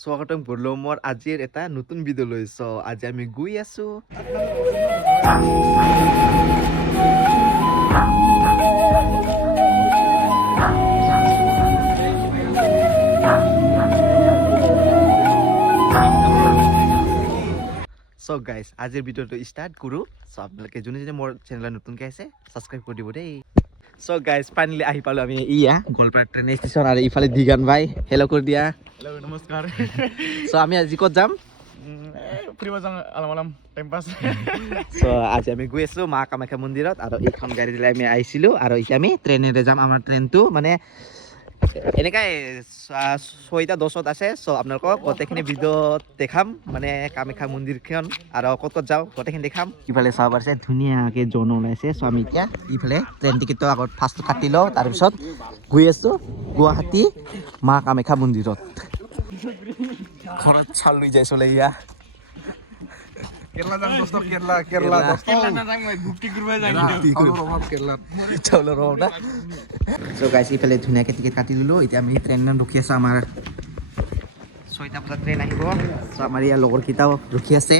স্বাগতম কৰিলোঁ মোৰ আজিৰ এটা নতুন ভিডিঅ' লৈ আজি আমি গৈ আছো গাইজ আজিৰ ভিডিঅ'টো ষ্টাৰ্ট কৰোঁ আপোনালোকে যোনে যোনে মোৰ চেনেলত নতুনকৈ আছে ছাবস্ক্ৰাইব কৰি দিব দেই গাইজ ফাইনেলি আহি পালোঁ আমি গোৱালপাৰা ট্ৰেইন ষ্টেচন আৰু ইফালে দিগান ভাই হেল্ল' কৰি দিয়া হেল্ল' নমস্কাৰ আমি আজি ক'ত যাম ফুৰিব যাম আলাম টাইম পাছ আজি আমি গৈ আছোঁ মা কামাখ্যা মন্দিৰত আৰু এইখন গাড়ী দিলে আমি আহিছিলোঁ আৰু এতিয়া আমি ট্ৰেইনেৰে যাম আমাৰ ট্ৰেইনটো মানে এনেকাই 6:10 আছে আপোনালোকক গোটেইখিনি ভিডিঅ'ত দেখাম মানে কামাখ্যা মন্দিৰখন আৰু ক'ত ক'ত যাওঁ গোটেইখিনি দেখাম ইফালে চাব পাৰিছে ধুনীয়াকৈ জন ওলাইছে আমি এতিয়া ইফালে ট্ৰেইন টিকেটটো আগত ফাৰ্ষ্ট কাটি লওঁ তাৰপিছত গৈ আছোঁ গুৱাহাটী মা কামাখ্যা মন্দিৰত ঘৰত চাউল লৈ যাই চলে কেৰেলা যাম দোস্ত কেৰেলা চাউলৰ অভাৱ না গাইছ ইফালে ধুনীয়াকৈ টিকেট কাটি ল'লোঁ এতিয়া আমি ট্ৰেইনত ৰখি আছোঁ আমাৰ 6টা বজাত ট্ৰেইন আহিব আমাৰ ইয়াৰ লগৰকেইটাও ৰখি আছে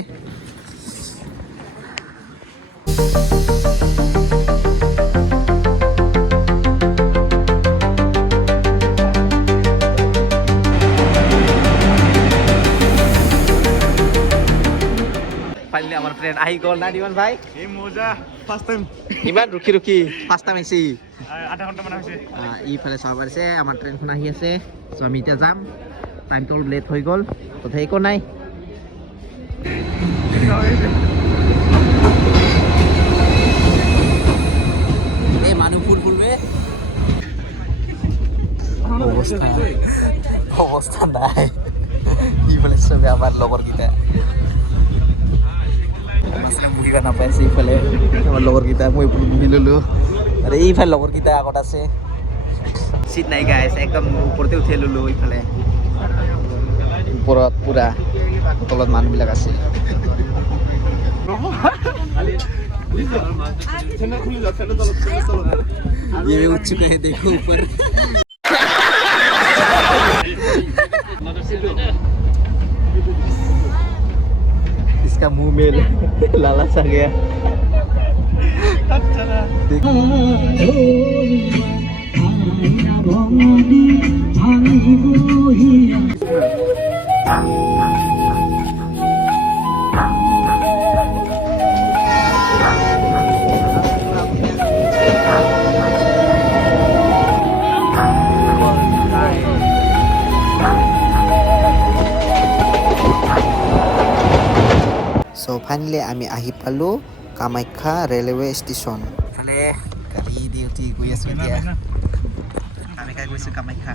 ফাইনেলি আমাৰ ট্ৰেইন আহি গ'ল না দিৱান ভাই এই মজা ফাৰ্ষ্ট টাইম ইমান ৰখি ফাৰ্ষ্ট টাইম আহিছে আধা ঘণ্টামান হৈছে ইফালে চাব পাৰিছে আমাৰ ট্ৰেইনখন আহি আছে আমি এতিয়া যাম টাইমটো অলপ লেট হৈ গ'ল তথাপি একো নাই এই মানুহ ফুলবে অৱস্থা নাই ইফালে চবে আমাৰ লগৰকেইটা বুকিব নাপাইছে ইফালে আমাৰ লগৰকেইটা মই বহি ল'লোঁ আৰু এইফালে লগৰকেইটা আগত আছে চিট নাই গাইছ একদম ওপৰতে উঠি ল'লোঁ ইফালে ওপৰত পুৰা তলত মানুহবিলাক আছে দেখো ऊपर इसका मुंह में लाला सा गया देखो ফাইনেলি আমি আহি পালোঁ কামাখ্যা ৰেলৱে ষ্টেচন ইফালে গাড়ী দি উঠি গৈ আছোঁ এতিয়া কামাখ্যা গৈছোঁ কামাখ্যা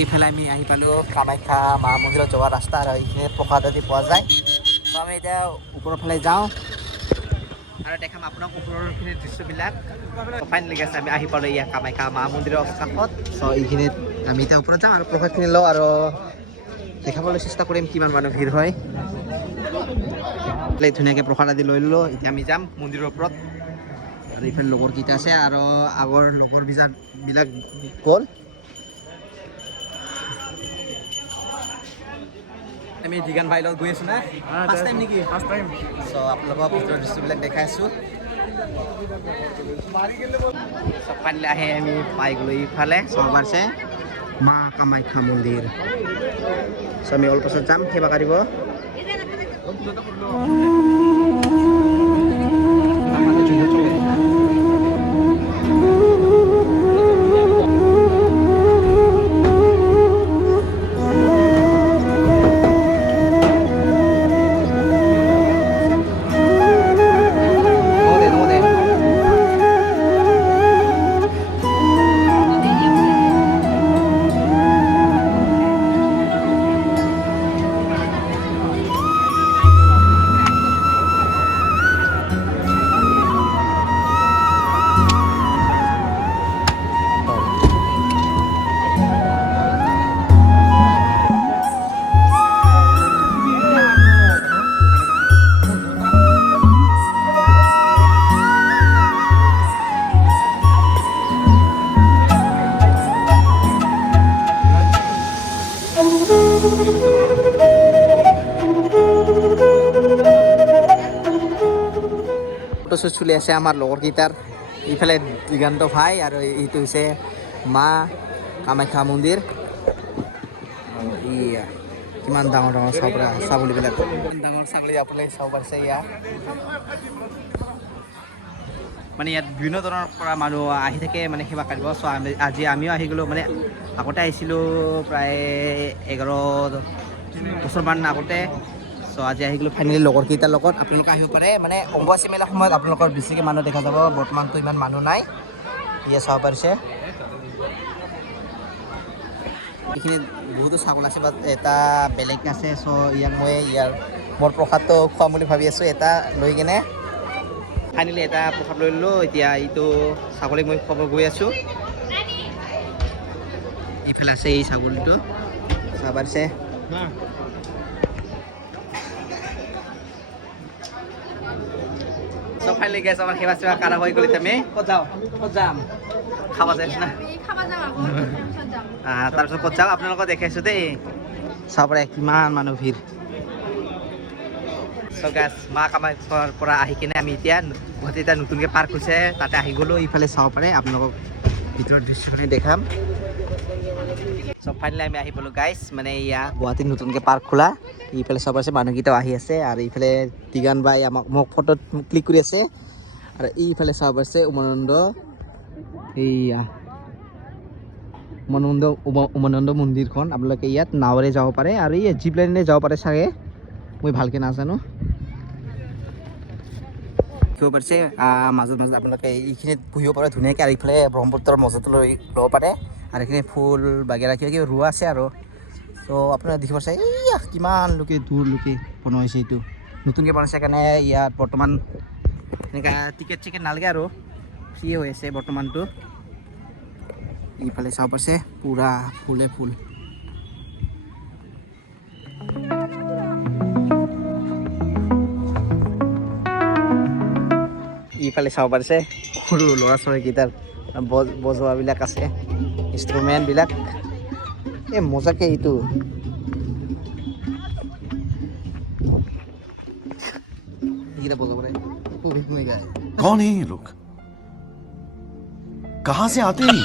এইফালে আমি আহি পালোঁ কামাখ্যা মা মন্দিৰত যোৱা ৰাস্তা আৰু এইখিনি প্ৰসাদ আদি পোৱা যায় আমি এতিয়া ওপৰৰ ফালে যাওঁ আৰু দেখাম আপোনাক ওপৰৰখিনি দৃশ্যবিলাক ফাইনেলি গেছে আমি আহি পালোঁ ইয়াত কামাখ্যা মা মন্দিৰৰ কাষত এইখিনিত আমি এতিয়া ওপৰত যাওঁ আৰু প্ৰসাদখিনি লওঁ আৰু দেখাবলৈ চেষ্টা কৰিম কিমান মানুহ ভিৰ হয় ধুনীয়াকৈ প্ৰসাদ আদি লৈ ল'লোঁ এতিয়া আমি যাম মন্দিৰৰ ওপৰত আৰু এইফালে লগৰকেইটা আছে আৰু আগৰ লগৰবিলাক গ'ল আমি দিগান ভাই লগত গৈ আছোঁ না ফাৰ্ষ্ট টাইম নেকি ফাৰ্ষ্ট টাইম আপোনালোকক ভিতৰৰ দৃশ্যবিলাক দেখাই আছোঁ ফাইনেলি আহে আমি পাই গ'লো ইফালে চাব পাৰিছে মা কামাখ্যা মন্দিৰ আমি অলপ পাছত যাম সেৱা কৰিব ফটোশ্বুট চলি আছে আমাৰ লগৰকেইটাৰ ইফালে দিগান্ত ভাই আৰু এইটো হৈছে মা কামাখ্যা মন্দিৰ ইয়া কিমান ডাঙৰ ডাঙৰ ছাগলীবিলাক ডাঙৰ ছাগলী আপোনালোকে চাব পাৰিছে ইয়াত মানে ইয়াত বিভিন্ন ধৰণৰ পৰা মানুহ আহি থাকে মানে সেৱা কৰিব চ' আজি আমিও আহি গ'লোঁ মানে আগতে আহিছিলোঁ প্ৰায় 11 বছৰমান আগতে চ' আজি আহি গ'লোঁ ফাইনেলি লগৰকেইটাৰ লগত আপোনালোকে আহিব পাৰে মানে অম্বুবাচী মেলাৰ সময়ত আপোনালোকৰ বেছিকৈ মানুহ দেখা যাব বৰ্তমানতো ইমান মানুহ নাই ইয়ে চাব পাৰিছে এইখিনি বহুতো ছাগল আছে বাট এটা বেলেগ আছে চ' ইয়াক মই মোৰ প্ৰসাদটো খুৱাম বুলি ভাবি আছোঁ এটা লৈ কিনে ফাইনেলি এটা প্ৰসাদ লৈ ল'লোঁ এতিয়া এইটো ছাগলীক মই খুৱাব গৈ আছোঁ এইফালে আছে এই ছাগলীটো চাব পাৰিছে চব ফাইনেলি গেছ আমাৰ সেৱা চেৱা কাৰা হৈ গ'ল এতিয়া ক'ত যাম খাব যায় না তাৰপিছত ক'ত যাওঁ আপোনালোকক দেখাইছোঁ দেই চাব পাৰে কিমান মানুহ ভিৰ চ' গাছ মা কামাখ্যাৰ পৰা আহি কিনে আমি এতিয়া গুৱাহাটী এটা নতুনকৈ পাৰ্ক হৈছে তাতে আহি গ'লোঁ ইফালে চাব পাৰে আপোনালোকক ভিতৰৰ দৃশ্যখিনি দেখাম চ' ফাইনেলি আমি আহি পালোঁ গাইছ মানে ইয়া গুৱাহাটীত নতুনকৈ পাৰ্ক খোলা ইফালে চাব পাৰিছে মানুহকেইটাও আহি আছে আৰু ইফালে দিগান বাই মোক ফটোত ক্লিক কৰি আছে আৰু এইফালে চাব পাৰিছে উমানন্দ এইয়া উমানন্দ মন্দিৰখন আপোনালোকে ইয়াত নাৱেৰে যাব পাৰে আৰু এই জীপ লাইনেৰে যাব পাৰে চাগে মই ভালকৈ নাজানো দেখিব পাৰিছে মাজত আপোনালোকে এইখিনিত বহিব পাৰে ধুনীয়াকৈ আৰু ইফালে ব্ৰহ্মপুত্ৰৰ মজাটো লৈ ল'ব পাৰে আৰু এইখিনি ফুল বাগেৰা কিবা কিবি ৰোৱা আছে আৰু ত' আপোনালোকে দেখিব পাৰিছে এইয়া কিমানলৈকে দূৰলৈকে বনোৱা হৈছে এইটো নতুনকৈ বনাইছে কাৰণে ইয়াত বৰ্তমান এনেকুৱা টিকেট চিকেট নালাগে আৰু ফ্ৰী হৈ আছে বৰ্তমানটো ইফালে চাব পাৰিছে পুৰা ফুলে ফুল ইফালে চাব পাৰিছে সৰু ল'ৰা ছোৱালীকেইটাৰ বজোৱাবিলাক আছে ইনষ্ট্ৰুমেণ্টবিলাক এই মজাকে এইটো এইকেইটা বজাব পাৰে कौन है ये लोग कहां से आते हैं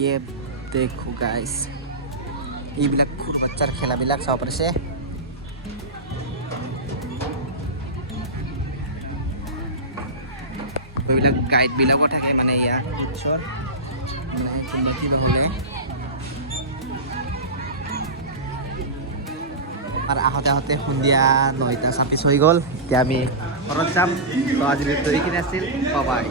ये देखो गाइस এইবিলাক সৰু বাচ্চাৰ খেলাবিলাক চাব পাৰিছে এইবিলাক গাইডবিলাকো থাকে মানে ইয়াৰ ওচৰত মানে কোনোবা কিবা হ'লে আৰু আহোঁতে সন্ধিয়া 9:26 হৈ গ'ল এতিয়া আমি ঘৰত যাম তো আজি ভিডিঅ'টো এইখিনি আছিল বাই